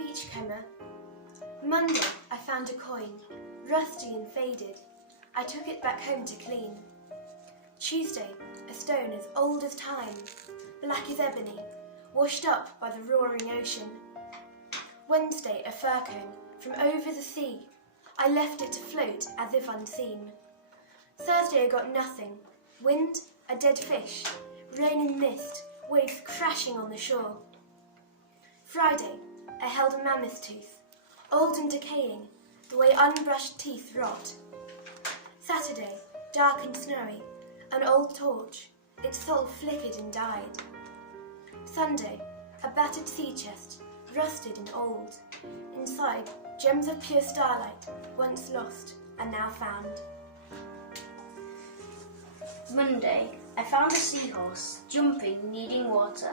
Beachcomber. Monday, I found a coin, rusty and faded. I took it back home to clean. Tuesday, a stone as old as time, black as ebony, washed up by the roaring ocean. Wednesday, a fir cone from over the sea. I left it to float as if unseen. Thursday, I got nothing. Wind, a dead fish, rain and mist, waves crashing on the shore. Friday, I held a mammoth tooth, old and decaying, the way unbrushed teeth rot. Saturday, dark and snowy, an old torch, its soul flickered and died. Sunday, a battered sea chest, rusted and old. Inside, gems of pure starlight, once lost and now found. Monday, I found a seahorse, jumping, needing water.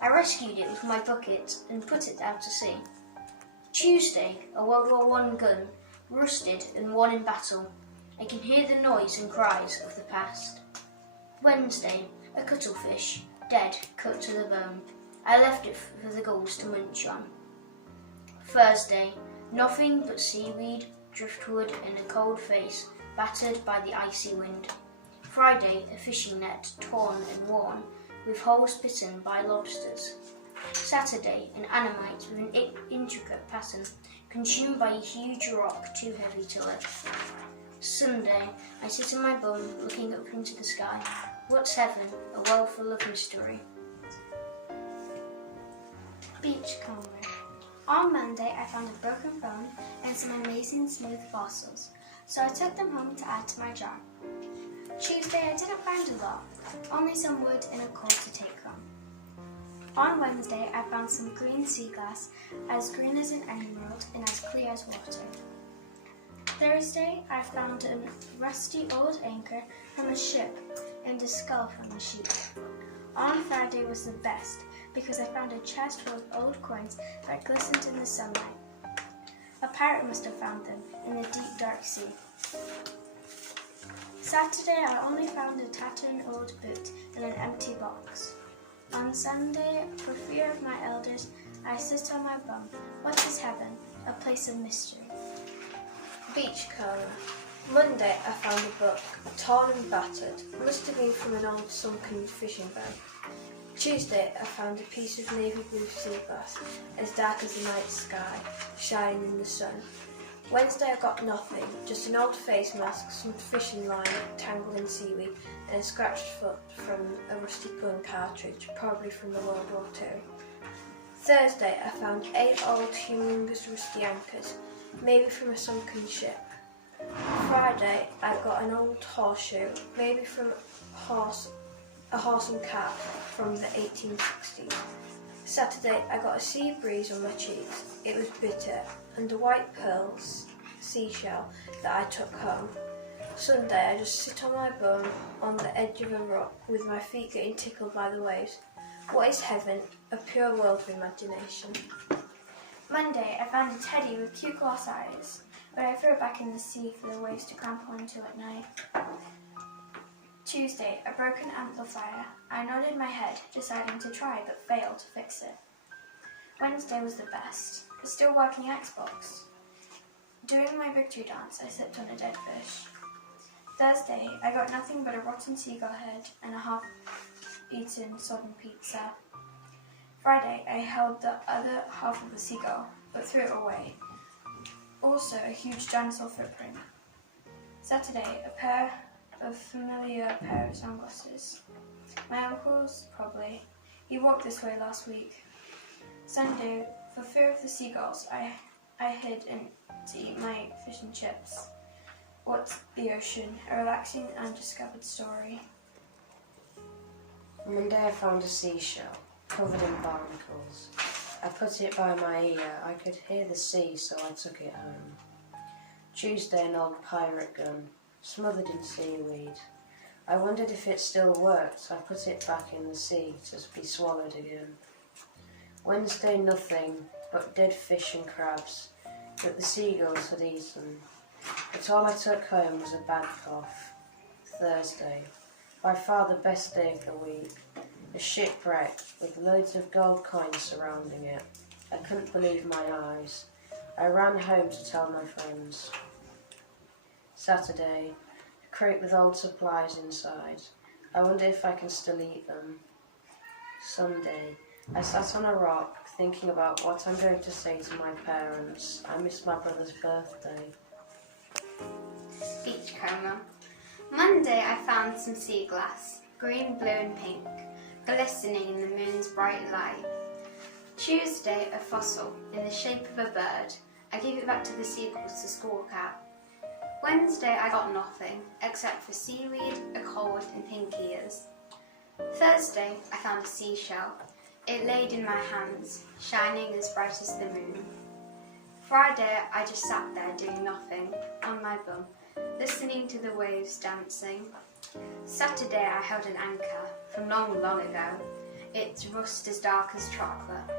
I rescued it with my bucket and put it out to sea. Tuesday, a World War I gun, rusted and won in battle. I can hear the noise and cries of the past. Wednesday, a cuttlefish, dead, cut to the bone. I left it for the gulls to munch on. Thursday, nothing but seaweed, driftwood and a cold face, battered by the icy wind. Friday, a fishing net, torn and worn, with holes bitten by lobsters. Saturday, an animite with an intricate pattern, consumed by a huge rock too heavy to lift. Sunday, I sit on my bum, looking up into the sky. What's heaven? A world full of mystery. Beachcomber. On Monday, I found a broken bone and some amazing smooth fossils, so I took them home to add to my jar. Tuesday, I didn't find a lot, only some wood and a coal to take home. On Wednesday, I found some green sea glass, as green as an emerald and as clear as water. Thursday, I found a rusty old anchor from a ship and a skull from a sheep. On Friday was the best, because I found a chest full of old coins that glistened in the sunlight. A pirate must have found them in the deep dark sea. Saturday, I only found a tattered old boot and an empty box. On Sunday, for fear of my elders, I sit on my bum. What is heaven? A place of mystery. Beachcomber. Monday, I found a book, torn and battered, must have been from an old sunken fishing boat. Tuesday, I found a piece of navy blue sea glass, as dark as the night sky, shining in the sun. Wednesday, I got nothing, just an old face mask, some fishing line tangled in seaweed, and a scratched foot from a rusty gun cartridge, probably from the World War II. Thursday, I found 8 old humongous rusty anchors, maybe from a sunken ship. Friday, I got an old horseshoe, maybe from a horse and cart from the 1860s. Saturday, I got a sea breeze on my cheeks. It was bitter, and a white pearl seashell that I took home. Sunday, I just sit on my bum on the edge of a rock with my feet getting tickled by the waves. What is heaven? A pure world of imagination. Monday, I found a teddy with cute glass eyes, but I threw it back in the sea for the waves to cramp onto at night. Tuesday, a broken amplifier. I nodded my head, deciding to try, but failed to fix it. Wednesday was the best. A still working Xbox. Doing my victory dance, I slipped on a dead fish. Thursday, I got nothing but a rotten seagull head and a half-eaten sodden pizza. Friday, I held the other half of the seagull, but threw it away. Also, a huge dinosaur footprint. Saturday, a pair of sunglasses. My uncle's, probably. He walked this way last week. Sunday, for fear of the seagulls, I hid in to eat my fish and chips. What's the ocean? A relaxing, undiscovered story. Monday, I found a seashell, covered in barnacles. I put it by my ear. I could hear the sea, so I took it home. Tuesday, an old pirate gun, smothered in seaweed. I wondered if it still worked. I put it back in the sea to be swallowed again. Wednesday, nothing but dead fish and crabs that the seagulls had eaten. But all I took home was a bad cough. Thursday, by far the best day of the week. A shipwreck with loads of gold coins surrounding it. I couldn't believe my eyes. I ran home to tell my friends. Saturday, a crate with old supplies inside. I wonder if I can still eat them. Sunday, I sat on a rock thinking about what I'm going to say to my parents. I missed my brother's birthday. Beachcomber. Monday I found some sea glass, green, blue and pink, glistening in the moon's bright light. Tuesday, a fossil in the shape of a bird. I gave it back to the seagulls to squawk at. Wednesday I got nothing, except for seaweed, a cold and pink ears. Thursday I found a seashell. It laid in my hands, shining as bright as the moon. Friday I just sat there doing nothing, on my bum, listening to the waves dancing. Saturday I held an anchor, from long, long ago. Its rust as dark as chocolate.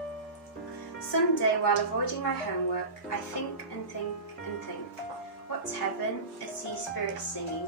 Sunday, while avoiding my homework, I think and think and think. What's heaven? A sea spirit singing.